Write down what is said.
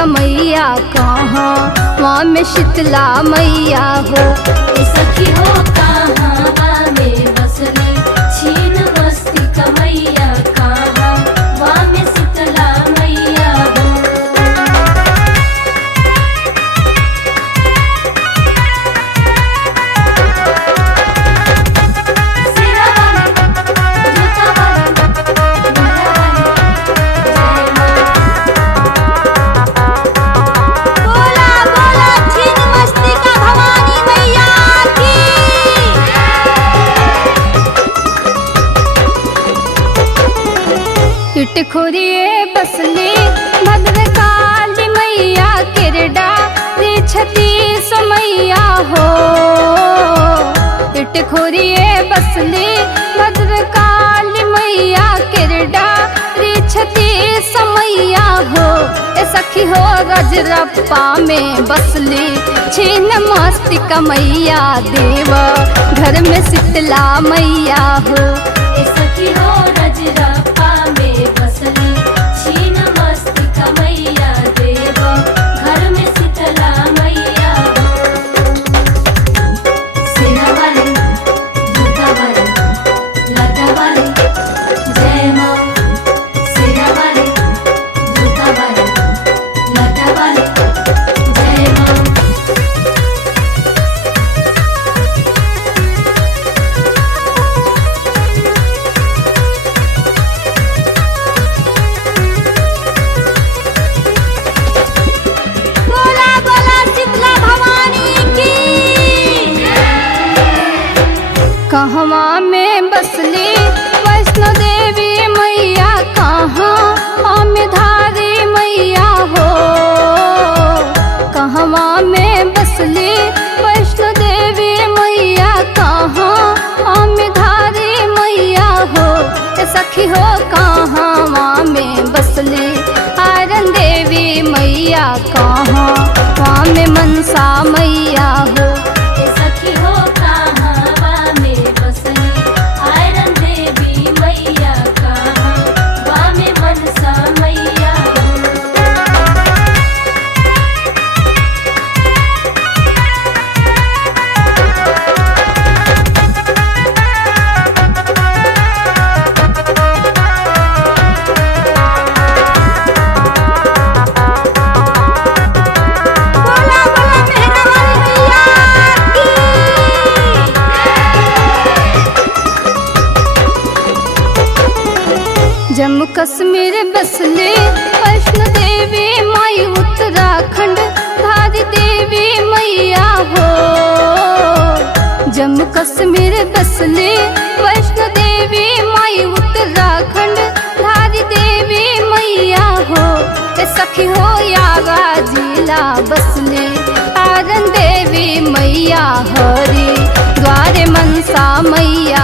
मैया कहाँ वहाँ में शीतला मैया हो। ए सखी हो कहाँ में बसली छीन मस्तिका मैया कहाँ वहाँ में शीतला मैया हो। सिरा वाली जूता वाली मेरा वाली जय माँ। बोला बोला छीन मस्तिका भवानी मैया की। इटखोरिए बसली भद्रकाली मैया किरडा छती समैया हो। इटखोरिए बसली भद्रकाली मैया किरडा छती समैया हो। ए सखी हो रजरप्पा में बसली छीन मस्तिका मैया देव घर में शीतला मैया हो। ए सखी हो रजरप्पा में बसली छीन मस्तिका मैया देव घर में शीतला मैया हो। सिरा वाली जूता वाली लाटा वाली जय माँ। सिरा वाली जूता वाली लाटा वाली जय माँ। बोला बोला शीतला भवानी की। कहवा में बसली वैष्णो देवी मैया कहाँ में धारी मैया हो। कहवा में बसली वैष्णो देवी मैया कहाँ में धारी मैया हो। ए सखी हो कहाँ में बसली आयरन देवी मैया कहाँ वहाँ में मनसा मैया हो। ए सखी हो कहाँ में बसली आयरन देवी मैया कहाँ वहाँ में मनसा मैया हो। बोला बोला मेहरा वाली मैया की। जम्मू कश्मीर बसले वैष्णो देवी माई उत्तराखंड धारी देवी मैया हो। जम्मू कश्मीर बसले वैष्णो देवी माई उत्तराखंड धारी देवी मैया हो। ए सखी हो यागा जिला बसले आरन देवी मैया हरी द्वारे मनसा मैया